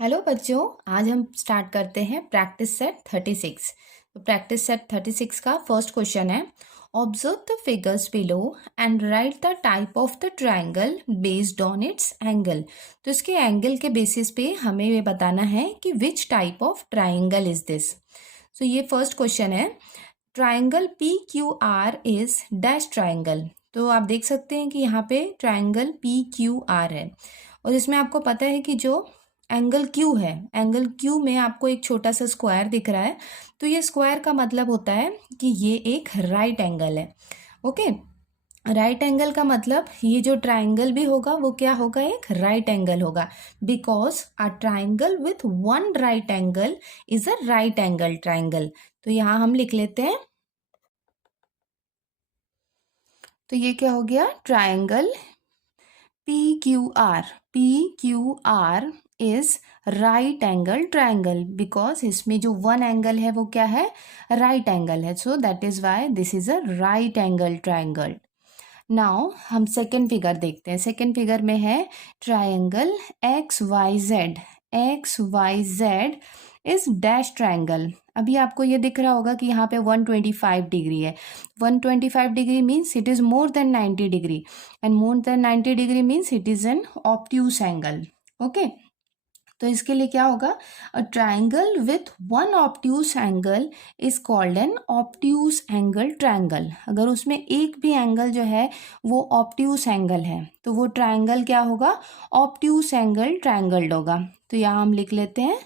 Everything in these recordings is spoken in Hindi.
हेलो बच्चों, आज हम स्टार्ट करते हैं प्रैक्टिस सेट 36। तो प्रैक्टिस सेट 36 का फर्स्ट क्वेश्चन है, observe the figures below and right the type of the triangle based on it's angle. तो इसके एंगल के बेसिस पे हमें ये बताना है कि which type of triangle is this. तो ये फर्स्ट क्वेश्चन है, triangle P Q R is dash triangle. तो आप देख सकते हैं कि यहाँ पे ट्रायंगल पी क्यू आर है और इसमें आपको पता है कि जो एंगल क्यू है, एंगल क्यू में आपको एक छोटा सा स्क्वायर दिख रहा है। तो ये स्क्वायर का मतलब होता है कि ये एक राइट एंगल है। ओके, राइट एंगल का मतलब ये जो ट्राइंगल भी होगा वो क्या होगा, एक राइट एंगल होगा। Because a triangle with one right angle is a right angle triangle. तो यहाँ हम लिख लेते हैं, तो ये क्या हो गया, triangle P Q R is right angle triangle. Because इसमें जो वन एंगल है वो क्या है, राइट एंगल है। So that is why this is a right angle triangle. Now हम सेकेंड फिगर देखते हैं। सेकेंड फिगर में है triangle X Y Z is dash triangle. अभी आपको ये दिख रहा होगा कि यहाँ पे 125 डिग्री है। 125 degree means it is more than 90 degree and more than 90 degree means it is an obtuse angle. Okay, तो इसके लिए क्या होगा, a triangle with one obtuse angle is called N obtuse angle triangle. अगर उसमें एक भी एंगल जो है वो ऑब्ट्यूज एंगल है तो वो ट्राइंगल क्या होगा, ऑब्ट्यूज एंगल ट्राइंगल होगा। तो यहाँ हम लिख लेते हैं,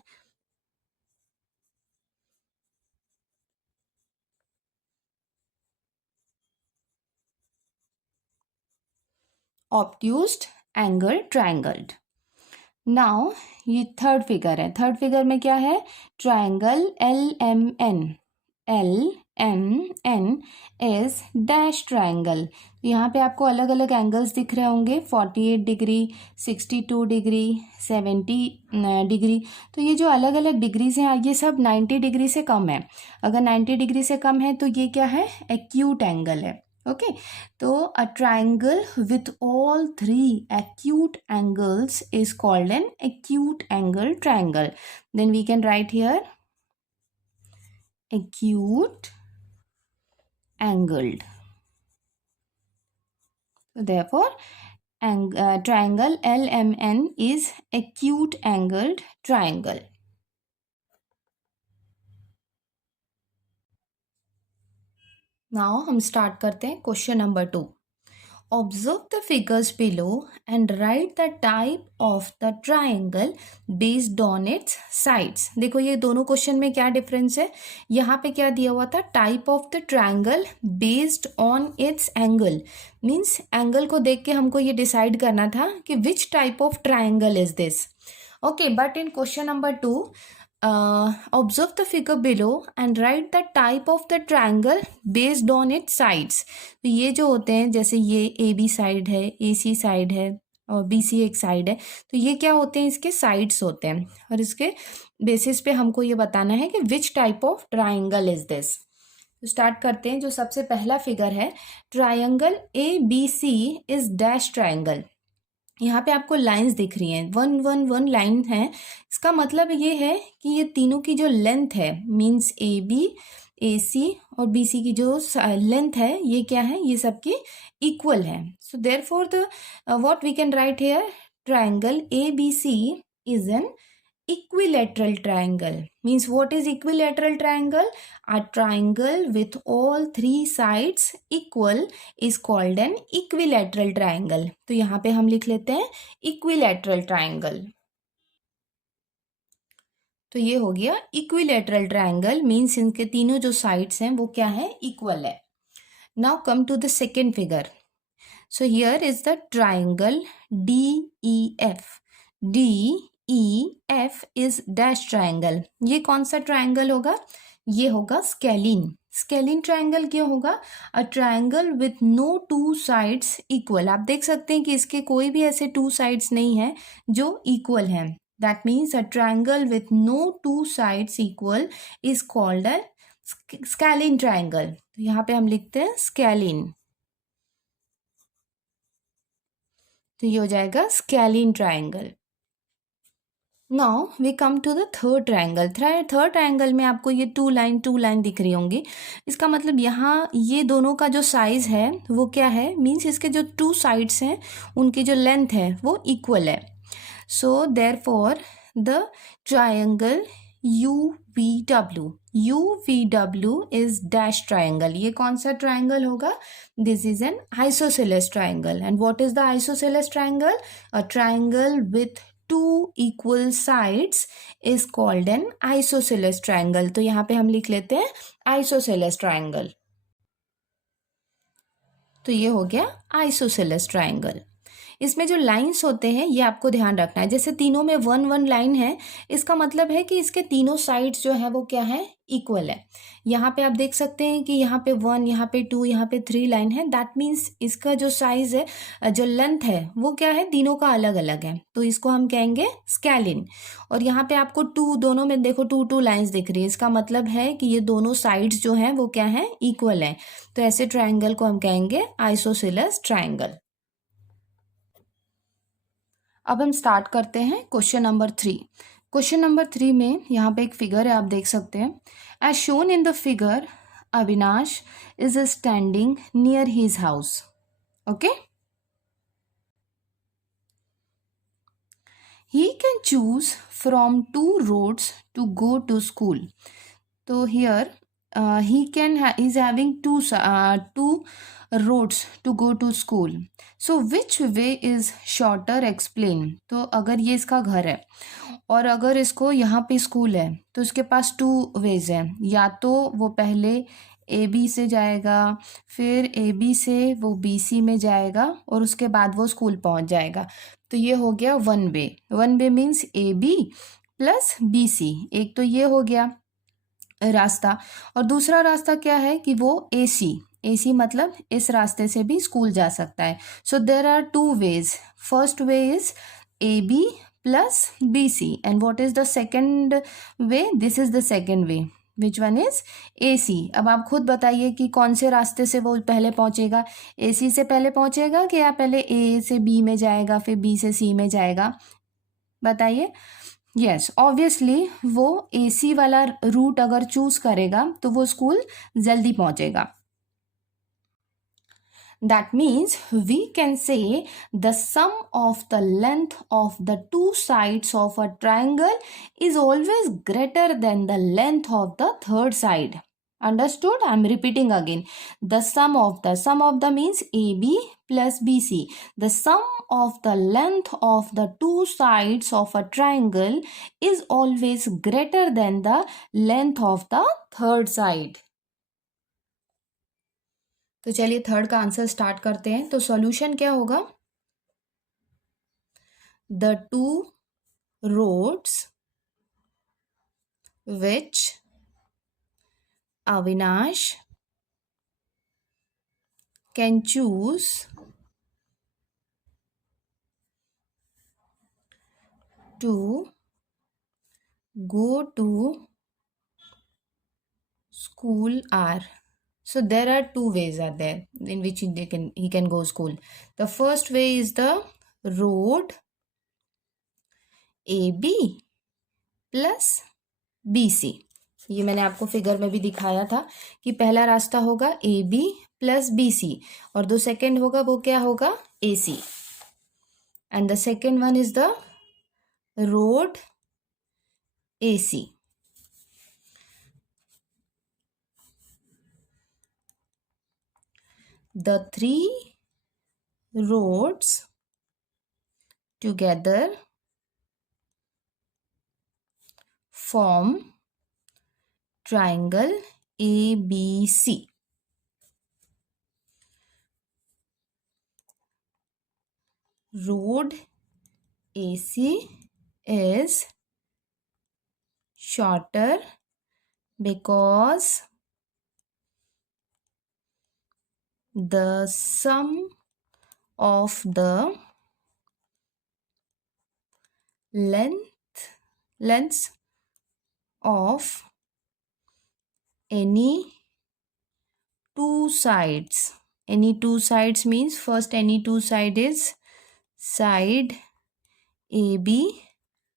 ऑब्ट्यूज्ड एंगल ट्राइंगल। नाउ ये थर्ड फिगर है। थर्ड फिगर में क्या है, triangle L M N is dash triangle. यहाँ पे आपको अलग अलग एंगल्स दिख रहे होंगे, 48 डिग्री, 62 डिग्री, 70 डिग्री। तो ये जो अलग अलग डिग्रीज हैं ये सब 90 डिग्री से कम है। अगर 90 डिग्री से कम है तो ये क्या है, एक्यूट एंगल है। ओके, तो a triangle with all three acute angles is called an acute angle triangle. Then we can write here acute angled. So therefore, triangle LMN is acute angled triangle. Now हम स्टार्ट करते हैं question number 2। Observe the figures below and write the type of the triangle based on its sides. देखो ये दोनों क्वेश्चन में क्या डिफरेंस है, यहाँ पे क्या दिया हुआ था, type of the triangle based on it's angle. Means angle को देख के हमको ये डिसाइड करना था कि which type of triangle is this. Okay, but in question number 2, observe the figure below and right the type of the triangle based on it's sides. तो ये जो होते हैं, जैसे ये ए बी साइड है, ए सी साइड है और बी सी एक साइड है, तो ये क्या होते हैं, इसके साइड्स होते हैं और इसके बेसिस पे हमको ये बताना है कि which type of triangle is this. तो स्टार्ट करते हैं। जो सबसे पहला फिगर है, triangle A B C is dash triangle. यहाँ पे आपको लाइंस दिख रही हैं, 1 1 1 है। इसका मतलब ये है कि ये तीनों की जो लेंथ है, मींस ए बी, ए सी और बी सी की जो लेंथ है ये क्या है, ये सबकी इक्वल है। So therefore the what we can write here, triangle A B C is an equilateral triangle. Means what is equilateral triangle? A triangle with all three sides equal is called an equilateral triangle. तो यहाँ पे हम लिख लेते हैं equilateral triangle. तो ये हो गया equilateral triangle, means इनके तीनों जो sides हैं वो क्या है, equal है. Now come to the second figure. So here is the triangle DEF. DEF is dash triangle. ये कौन सा ट्राइंगल होगा, ये होगा स्केलिन। स्केलिन ट्राइंगल क्यों होगा, a triangle with no two sides equal. आप देख सकते हैं कि इसके कोई भी ऐसे टू साइड्स नहीं है जो इक्वल हैं। That means a triangle with no two sides equal is called a scalene triangle. तो यहाँ पे हम लिखते हैं स्केलिन। तो ये हो जाएगा scalene triangle. Now we come to the third triangle. Third triangle में आपको ये टू लाइन दिख रही होंगी। इसका मतलब यहाँ ये दोनों का जो साइज है वो क्या है, मीन्स इसके जो टू साइड्स हैं उनकी जो लेंथ है वो इक्वल है। So therefore the triangle UVW is dash triangle. ये कौन सा ट्रायंगल होगा? This is an isosceles triangle. And what is the isosceles triangle? A triangle with two equal sides is called an isosceles triangle. तो यहाँ पे हम लिख लेते हैं आइसोसेलेस ट्रायंगल। तो ये हो गया आइसोसेलेस ट्रायंगल। इसमें जो लाइंस होते हैं ये आपको ध्यान रखना है। जैसे तीनों में 1 1 लाइन है, इसका मतलब है कि इसके तीनों साइड्स जो है वो क्या है, इक्वल है। यहाँ पे आप देख सकते हैं कि यहाँ पे 1, यहाँ पे 2, यहाँ पे 3 लाइन है। दैट मीन्स इसका जो साइज है, जो लेंथ है वो क्या है, तीनों का अलग अलग है। तो इसको हम कहेंगे स्केलिन। और यहाँ पे आपको दोनों में देखो 2 2 लाइन्स दिख रही है। इसका मतलब है कि ये दोनों साइड्स जो हैं वो क्या है, इक्वल है। तो ऐसे ट्राइंगल को हम कहेंगे आइसोसेलेस ट्राइंगल। अब हम स्टार्ट करते हैं क्वेश्चन नंबर 3। क्वेश्चन नंबर 3 में यहाँ पे एक फिगर है, आप देख सकते हैं। As shown in the figure, Avinash is standing near his house. Okay, he can choose from 2 roads to go to school. So here he's having two roads to go to school. So which way is shorter? Explain. तो अगर ये इसका घर है और अगर इसको यहाँ पे स्कूल है तो इसके पास 2 वेज हैं। या तो वो पहले AB से जाएगा, फिर AB से वो BC में जाएगा और उसके बाद वो स्कूल पहुँच जाएगा। तो ये हो गया 1 वे। 1 वे मीन्स AB प्लस BC। एक तो ये हो गया रास्ता। और दूसरा रास्ता क्या है कि वो AC मतलब इस रास्ते से भी स्कूल जा सकता है। So there are 2 ways. First way is AB plus BC and what is the second way? This is the second way. Which one is AC। अब आप खुद बताइए कि कौन से रास्ते से वो पहले पहुंचेगा। AC से पहले पहुंचेगा कि या पहले A से B में जाएगा फिर B से C में जाएगा? बताइए। यस, ऑब्वियसली वो AC वाला रूट अगर चूज करेगा तो वो स्कूल जल्दी पहुंचेगा। That means we can say the sum of the length of the 2 sides of a triangle is always greater than the length of the third side. Understood? I am repeating again. The sum of the means AB plus BC. The sum of the length of the 2 sides of a triangle is always greater than the length of the third side. तो चलिए थर्ड का आंसर स्टार्ट करते हैं। तो सॉल्यूशन क्या होगा? The 2 roads which Avinash can choose to go to school are. So there are 2 ways are there in which he can go school. The first way is the road AB plus BC. ये मैंने आपको फिगर में भी दिखाया था कि पहला रास्ता होगा AB प्लस BC और जो सेकेंड होगा वो क्या होगा? AC. And the second one is the road AC. The 3 roads together form triangle ABC. Road AC is shorter because the sum of the lengths of any 2 sides. Any 2 sides means first any 2 side is side AB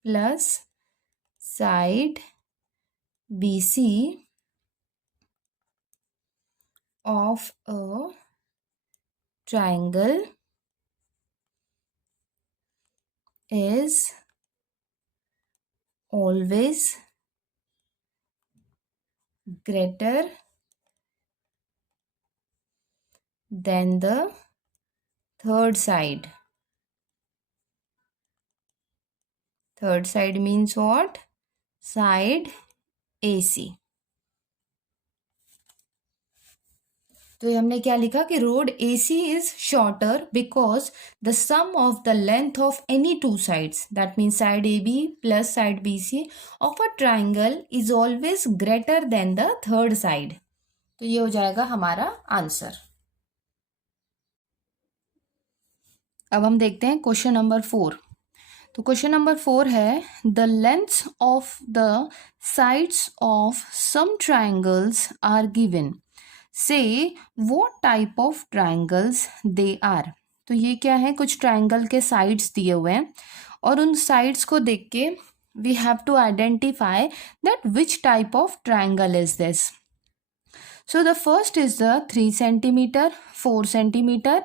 plus side BC of a triangle is always greater than the third side. Third side means what? Side AC. तो ये हमने क्या लिखा कि road AC is shorter because the sum of the length of any two sides, that means side AB plus side BC of a triangle is always greater than the third side. तो ये हो जाएगा हमारा आंसर. अब हम देखते हैं क्वेश्चन नंबर 4. तो क्वेश्चन नंबर 4 है the lengths of the sides of some triangles are given. Say what type of triangles they are. तो ये क्या है, कुछ ट्राइंगल के साइड्स दिए हुए हैं और उन साइड्स को देख के we have to identify that which type of triangle is this. So the first is the 3 centimetre, 4 centimetre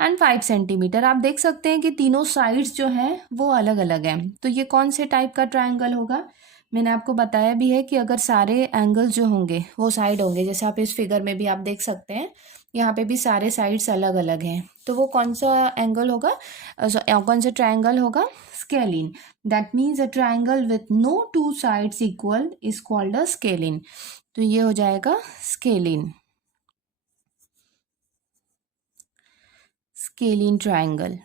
and 5 centimetre. आप देख सकते हैं कि तीनों साइड्स जो हैं वो अलग अलग हैं. तो ये कौन से टाइप का ट्राइंगल होगा. मैंने आपको बताया भी है कि अगर सारे एंगल्स जो होंगे वो साइड होंगे, जैसे आप इस फिगर में भी आप देख सकते हैं यहाँ पे भी सारे साइड्स अलग अलग हैं. तो वो कौन सा एंगल होगा, कौन सा ट्राइंगल होगा, scalene. That means a triangle with no two sides equal is called a scalene. तो ये हो जाएगा स्केलिन, स्केलिन ट्राइंगल.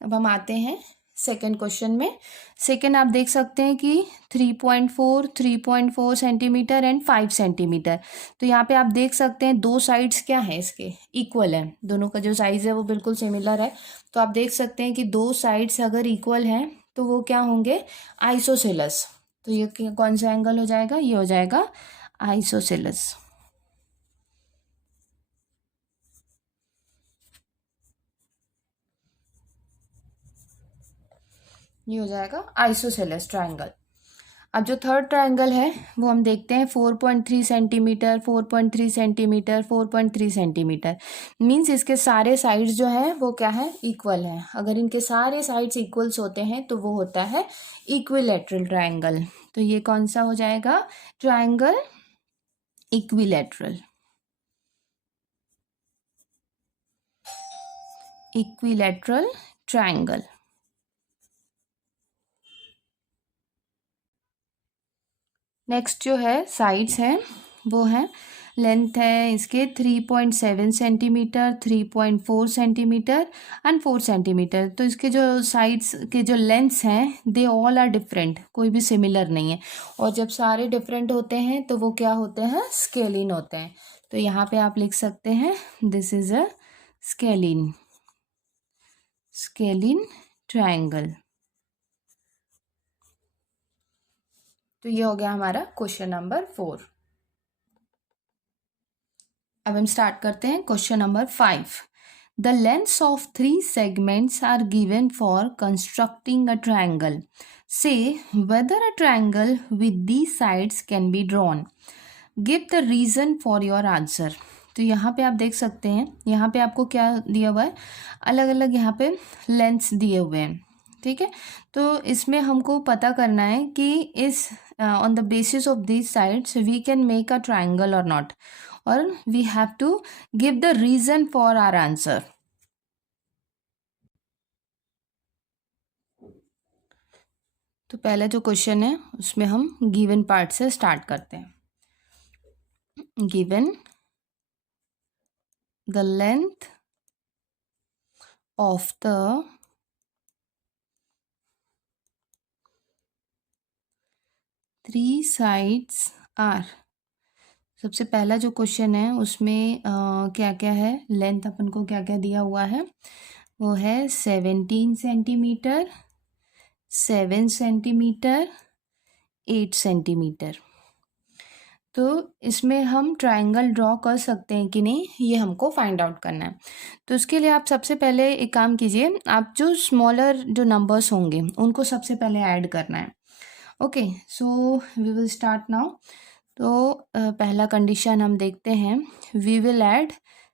अब हम आते हैं सेकेंड क्वेश्चन में. सेकेंड आप देख सकते हैं कि 3.4, 3.4 सेंटीमीटर एंड 5 सेंटीमीटर. तो यहाँ पे आप देख सकते हैं दो साइड्स क्या है इसके, इक्वल है. दोनों का जो साइज है वो बिल्कुल सिमिलर है. तो आप देख सकते हैं कि दो साइड्स अगर इक्वल हैं तो वो क्या होंगे, आइसोसेलस. तो ये कौन सा एंगल हो जाएगा, ये हो जाएगा आइसोसेलस. ये हो जाएगा आइसोसेलस ट्राइंगल. अब जो थर्ड ट्राइंगल है वो हम देखते हैं 4.3 सेंटीमीटर, 4.3 सेंटीमीटर, 4.3 सेंटीमीटर. मीन्स इसके सारे साइड्स जो हैं वो क्या है, इक्वल हैं. अगर इनके सारे साइड्स इक्वल्स होते हैं तो वो होता है इक्विलैटरल ट्राइंगल. तो ये कौन सा हो जाएगा, triangle equilateral. Equilateral triangle. Next जो है साइड्स हैं वो हैं, लेंथ है इसके 3.7 सेंटीमीटर, 3.4 सेंटीमीटर एंड 4 सेंटीमीटर. तो इसके जो साइड्स के जो लेंथ्स हैं दे ऑल आर डिफरेंट, कोई भी सिमिलर नहीं है. और जब सारे डिफरेंट होते हैं तो वो क्या होते हैं, स्केलिन होते हैं. तो यहाँ पे आप लिख सकते हैं this is a scalene, scalene triangle. तो ये हो गया हमारा क्वेश्चन नंबर 4. अब हम स्टार्ट करते हैं question number 5. The lengths of 3 segments are given for constructing a triangle. Say whether a triangle with these sides can be drawn. Give the reason for your answer. तो यहाँ पे आप देख सकते हैं, यहाँ पे आपको क्या दिया हुआ है, अलग अलग यहाँ पे लेंथ्स दिए हुए हैं. ठीक है, तो इसमें हमको पता करना है कि इस on the basis of this sides we can make a triangle और नॉट, और we have to give the reason for our answer. तो पहला जो क्वेश्चन है उसमें हम गिवन पार्ट से स्टार्ट करते हैं. Given the length of the three sides are. सबसे पहला जो क्वेश्चन है उसमें क्या क्या है, लेंथ अपन को क्या क्या दिया हुआ है, वो है 17 सेंटीमीटर, 7 सेंटीमीटर, 8 सेंटीमीटर. तो इसमें हम ट्रायंगल ड्रॉ कर सकते हैं कि नहीं, ये हमको फाइंड आउट करना है। तो इसके लिए आप सबसे पहले एक काम कीजिए, आप जो स्मॉलर जो नंबर्स होंगे उनको सबसे पहले ऐड करना है। Okay, so we will start now. तो पहला कंडीशन हम देखते हैं, we will add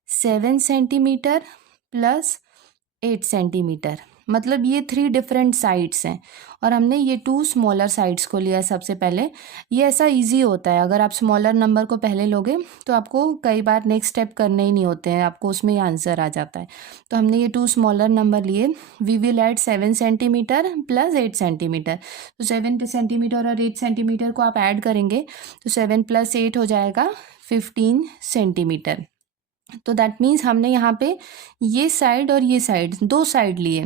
7 centimetre plus 8 centimetre, मतलब ये 3 डिफरेंट साइड्स हैं और हमने ये 2 स्मॉलर साइड्स को लिया है सबसे पहले। ये ऐसा इजी होता है, अगर आप स्मॉलर नंबर को पहले लोगे तो आपको कई बार नेक्स्ट स्टेप करने ही नहीं होते हैं, आपको उसमें ही आंसर आ जाता है। तो हमने ये 2 स्मॉलर नंबर लिए। We will add 7 centimetre plus 8 centimetre. तो 7 सेंटीमीटर और 8 सेंटीमीटर को आप ऐड करेंगे तो 7 प्लस 8 हो जाएगा 15 सेंटीमीटर। तो दैट मीन्स हमने यहाँ पे ये साइड और ये साइड, 2 साइड लिए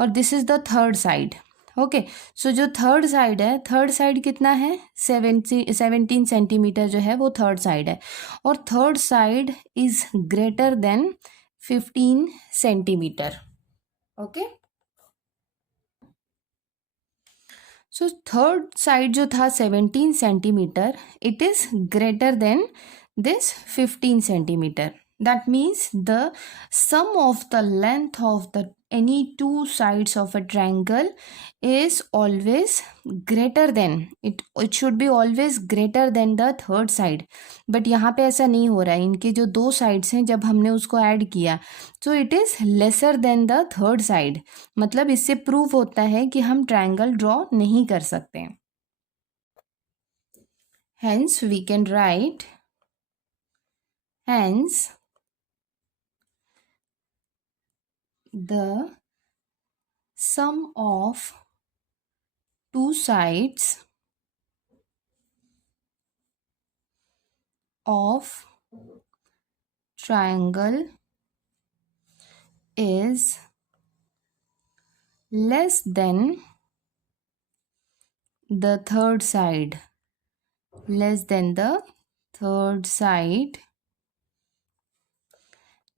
और this is the third side. Okay, so जो थर्ड साइड है, थर्ड साइड कितना है, 17 सेंटीमीटर जो है वो थर्ड साइड है, और third side is greater than 15 centimetre. Okay, so third side जो था 17 centimetre, it is greater than this 15 centimeter. That means the sum of the length of the any two sides of a triangle is always greater than it should be always greater than the third side. but यहाँ पे ऐसा नहीं हो रहा है, इनके जो 2 sides हैं जब हमने उसको ऐड किया so it is lesser than the third side. मतलब इससे प्रूव होता है कि हम ट्रायंगल ड्रॉ नहीं कर सकते। hence we can write, hence the sum of two sides of triangle is less than the third side, less than the third side.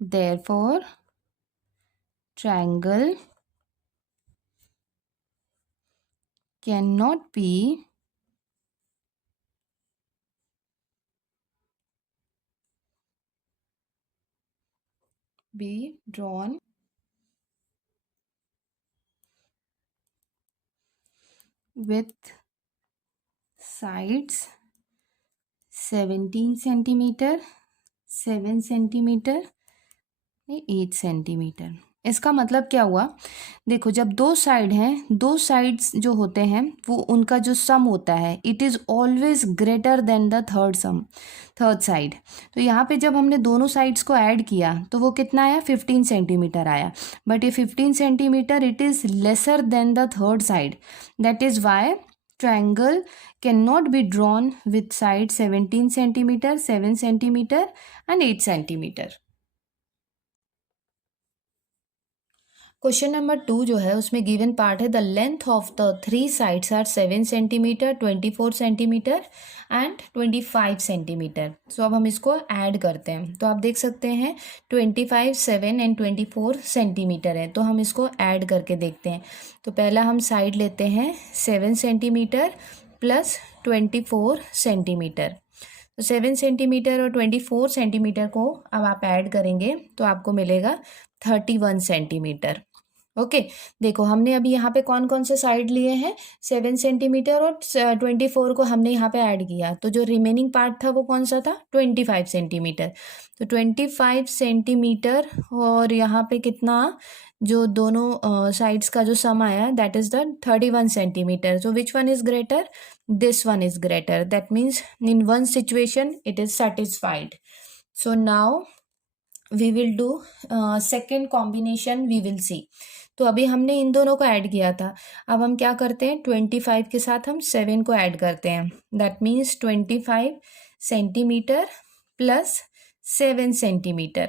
Therefore triangle cannot be drawn with sides 17 centimetre, 7 centimetre, 8 centimetre. इसका मतलब क्या हुआ, देखो जब 2 साइड हैं, 2 साइड्स जो होते हैं वो उनका जो सम होता है it is always greater than the third side. तो यहाँ पे जब हमने दोनों साइड्स को ऐड किया तो वो कितना आया, 15 सेंटीमीटर आया, बट ये 15 centimetre it is lesser than the third side. That is why triangle cannot be drawn with side 17 centimeter, 7 centimeter and 8 centimeter. Question number 2 जो है उसमें गिवन पार्ट है, the length of the 3 sides are 7 centimetre, 24 centimetre and 25 centimetre. So अब हम इसको ऐड करते हैं, तो आप देख सकते हैं 25, 7 एंड 24 सेंटीमीटर है, तो हम इसको ऐड करके देखते हैं। तो पहला हम साइड लेते हैं 7 सेंटीमीटर प्लस 24 सेंटीमीटर। तो 7 सेंटीमीटर और 24 सेंटीमीटर को अब आप ऐड करेंगे तो आपको मिलेगा 31 सेंटीमीटर। ओके, देखो हमने अभी यहाँ पे कौन कौन से साइड लिए हैं, 7 सेंटीमीटर और 24 को हमने यहाँ पे ऐड किया, तो जो रिमेनिंग पार्ट था वो कौन सा था, 25 सेंटीमीटर। तो 25 सेंटीमीटर और यहाँ पे कितना, जो दोनों साइड्स का जो सम आया that is the 31 centimetre. so which one is greater, this one is greater, that means in one situation it is satisfied. so now we will do second combination, we will see. तो अभी हमने इन दोनों को ऐड किया था, अब हम क्या करते हैं, 25 के साथ हम 7 को ऐड करते हैं, that means 25 centimetre plus 7 centimetre.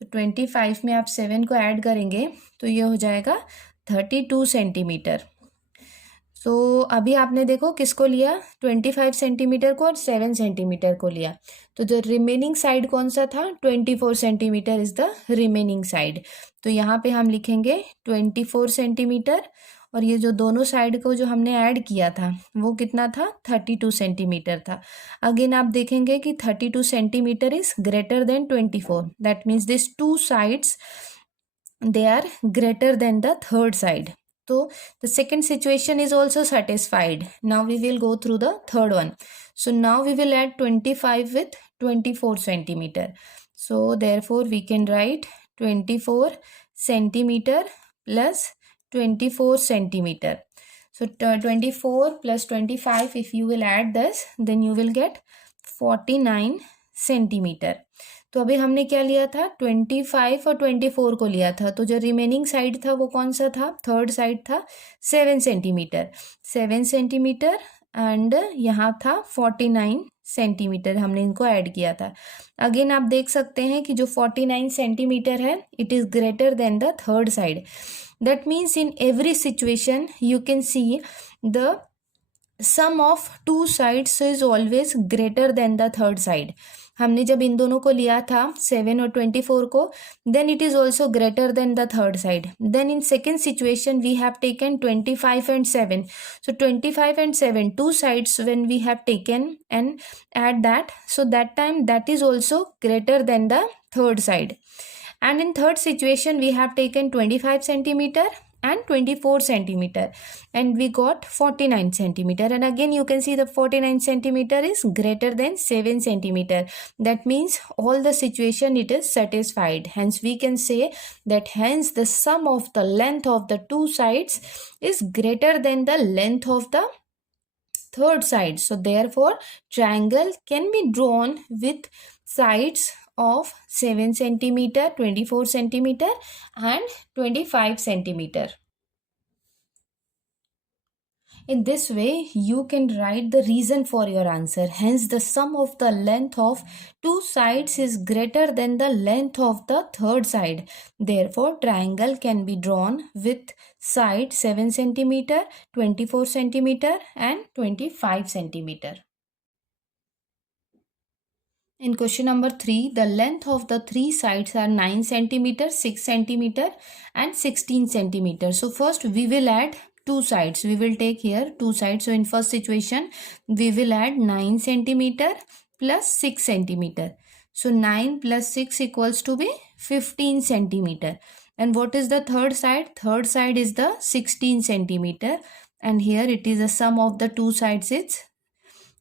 तो 25 में आप 7 को ऐड करेंगे तो ये हो जाएगा 32 सेंटीमीटर। तो अभी आपने देखो किसको लिया, 25 सेंटीमीटर को और 7 सेंटीमीटर को लिया, तो जो रिमेनिंग साइड कौन सा था, 24 centimetre is the remaining side. तो यहाँ पे हम लिखेंगे 24 सेंटीमीटर और ये जो दोनों साइड को जो हमने ऐड किया था वो कितना था, 32 सेंटीमीटर था। अगेन आप देखेंगे कि 32 centimetre is greater than 24, that means this two sides they are greater than the third side. So the second situation is also satisfied. Now we will go through the third one. So now we will add 25 with 24 centimeter. So therefore we can write 24 centimeter plus 24 centimeter. So 24 plus 25, if you will add this, then you will get 49 centimeter. तो अभी हमने क्या लिया था, 25 और 24 को लिया था, तो जो रिमेनिंग साइड था वो कौन सा था, थर्ड साइड था, 7 सेंटीमीटर, 7 सेंटीमीटर एंड यहाँ था 49 सेंटीमीटर, हमने इनको ऐड किया था। अगेन आप देख सकते हैं कि जो 49 सेंटीमीटर है it is greater than the third side. That means in every situation you can see the sum of two sides is always greater than the third side. हमने जब इन दोनों को लिया था 7 और 24 को, then it is also greater than the third side. Then in second situation we have taken 25 and 7. So 25 and 7, two sides when we have taken and add that, so that time that is also greater than the third side. And in third situation we have taken 25 centimeter and 24 centimeter and we got 49 centimeter, and again you can see the 49 centimeter is greater than 7 centimeter. That means all the situation it is satisfied. Hence we can say that hence the sum of the length of the two sides is greater than the length of the third side. So therefore triangle can be drawn with sides of 7 centimeter, 24 centimeter and 25 centimeter. In this way, you can write the reason for your answer. Hence, the sum of the length of two sides is greater than the length of the third side. Therefore, triangle can be drawn with side 7 centimeter, 24 centimeter and 25 centimeter. In question number 3, the length of the three sides are 9 centimeter, 6 centimeter and 16 centimeter. So first we will add two sides. We will take here two sides. So in first situation we will add 9 centimeter plus 6 centimeter. So 9 plus 6 equals to be 15 centimeter. And what is the third side? Third side is the 16 centimeter. And here it is a sum of the two sides. It's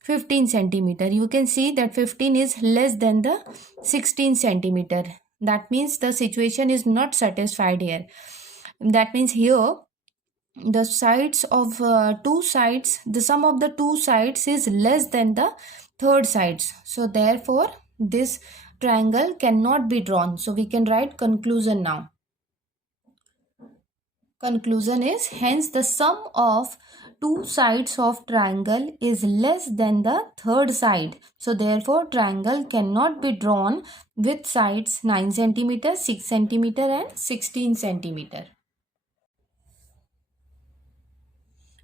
15 centimeter. You can see that 15 is less than the 16 centimeter. That means the situation is not satisfied here. That means here the sides of two sides, the sum of the two sides is less than the third sides. So therefore this triangle cannot be drawn. So we can write conclusion now. Conclusion is hence the sum of two sides of triangle is less than the third side. So therefore triangle cannot be drawn with sides 9 centimeter, 6 centimeter and 16 centimeter.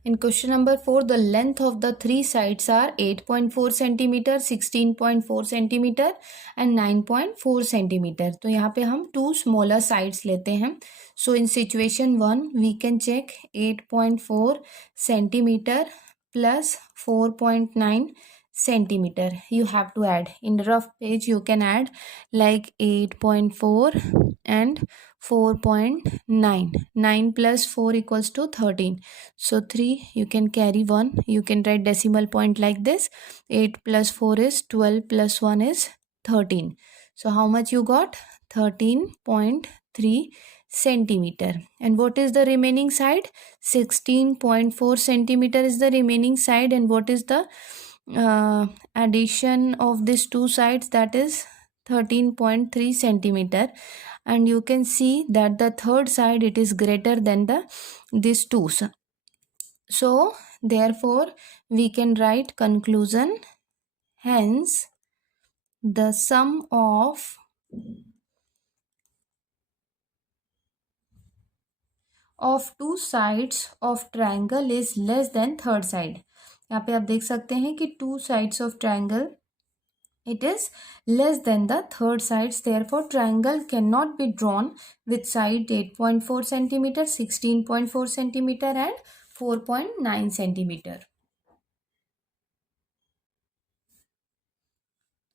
In question number 4, the length of the three sides are 8.4 centimeter, 16.4 centimeter and 9.4 centimeter. तो यहाँ पे हम two smaller sides लेते हैं. So in situation 1, we can check 8.4 centimeter plus 4.9 centimeter. You have to add. In rough page you can add like 8.4 and 4.9. 9 plus 4 equals to 13. So 3, you can carry 1. You can write decimal point like this. 8 plus 4 is 12 plus 1 is 13. So how much you got? 13.3 centimeter. And what is the remaining side? 16.4 centimeter is the remaining side. And what is the addition of these two sides? That is 13.3 centimeter. And you can see that the third side it is greater than these two. So therefore we can write conclusion. Hence the sum of two sides of triangle is less than third side. यहाँ पे आप देख सकते हैं कि two sides of triangle it is less than the third sides. Therefore, triangle cannot be drawn with side 8.4 centimeter, 16.4 centimeter and 4.9 centimeter.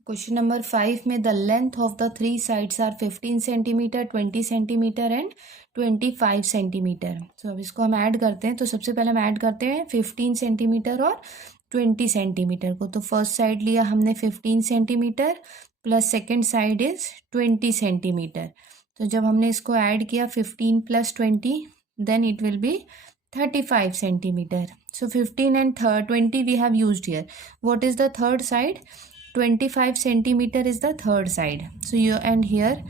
Question number 5 में the length of the three sides are 15 centimeter, 20 centimeter and 25 centimeter. So अब इसको हम ऐड करते हैं. तो सबसे पहले हम ऐड करते हैं 15 सेंटीमीटर और 20 सेंटीमीटर को. तो फर्स्ट साइड लिया हमने 15 centimetre plus second side is 20 centimetre. तो जब हमने इसको ऐड किया 15 plus 20 then it will be 35 centimeter. So 15 and 20 we have used here. What is the third side? 25 centimeter is the third side. So you, and here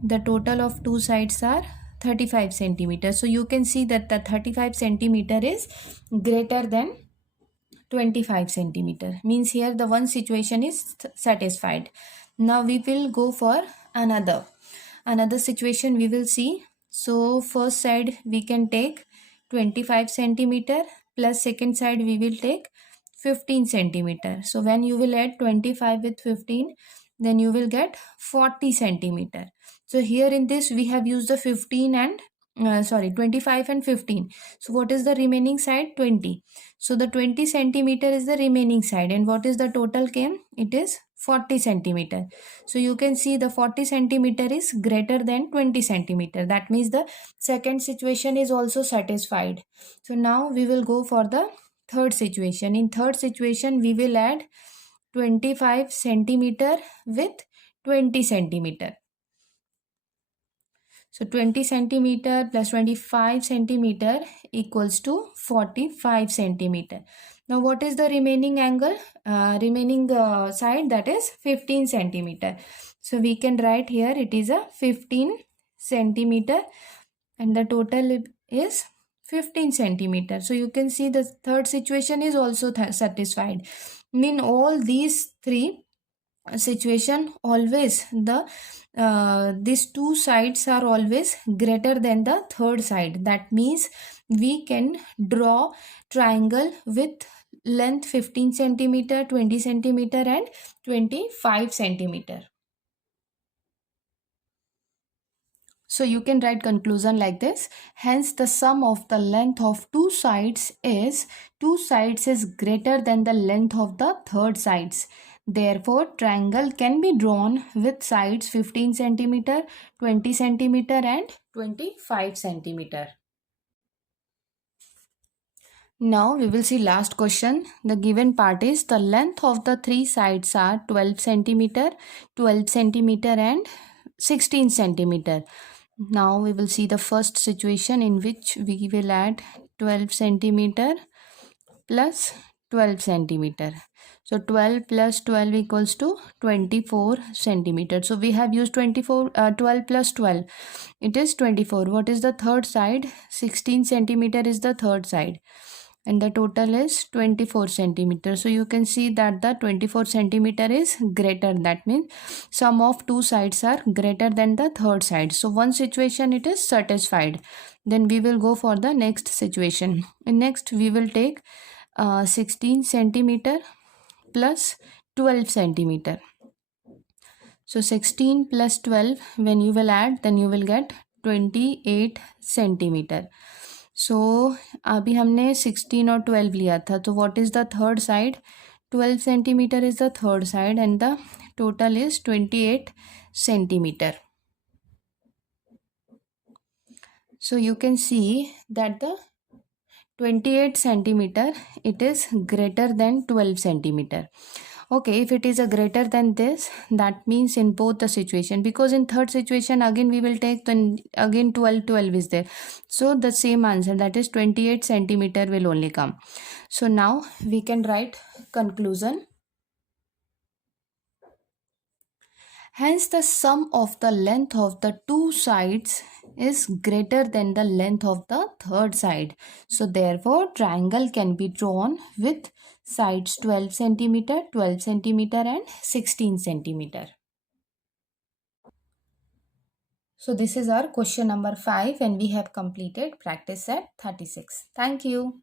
the total of two sides are 35 centimeter. So you can see that the 35 centimeter is greater than 25 centimeter. Means here the one situation is satisfied. Now we will go for another situation we will see. So first side we can take 25 centimeter plus second side we will take 15 centimeter. So when you will add 25 with 15, then you will get 40 centimeter. So here in this we have used the 15 and 25 and 15. So what is the remaining side? 20. So the 20 centimeter is the remaining side, and what is the total came? It is 40 centimeter. So you can see the 40 centimeter is greater than 20 centimeter. That means the second situation is also satisfied. So now we will go for the third situation. In third situation we will add 25 centimeter with 20 centimeter. So 20 centimeter plus 25 centimeter equals to 45 centimeter. Now what is the remaining angle? Remaining side, that is 15 centimeter. So we can write here it is a 15 centimeter and the total is 15 centimeter. So you can see the third situation is also satisfied. Mean all these three situation always the these two sides are always greater than the third side. That means we can draw triangle with length 15 centimeter, 20 centimeter and 25 centimeter. So you can write conclusion like this. Hence the sum of the length of two sides is greater than the length of the third sides. Therefore, triangle can be drawn with sides 15 centimeter, 20 centimeter and 25 centimeter. Now we will see last question. The given part is the length of the three sides are 12 centimeter, 12 centimeter and 16 centimeter. Now we will see the first situation in which we will add 12 centimeter plus 12 centimeter. So 12 plus 12 equals to 24 centimeter. So we have used 12 plus 12. It is 24. What is the third side? 16 centimeter is the third side. And the total is 24 centimeter. So you can see that the 24 centimeter is greater. That means sum of two sides are greater than the third side. So one situation it is satisfied. Then we will go for the next situation. In next we will take 16 centimeter plus 12 centimeter. So 16 plus 12 when you will add then you will get 28 centimeter. So अभी हमने 16 और 12 लिया था. तो what is the third side? 12 centimeter is the third side and the total is 28 centimeter. So you can see that the 28 centimeter it is greater than 12 centimeter. Okay, if it is a greater than this, that means in both the situation, because in third situation again we will take then again 12 is there. So the same answer, that is 28 centimeter will only come. So now we can write conclusion. Hence the sum of the length of the two sides is greater than the length of the third side. So therefore triangle can be drawn with sides 12 centimeter, 12 centimeter and 16 centimeter. So this is our question number 5 and we have completed practice set 36. Thank you.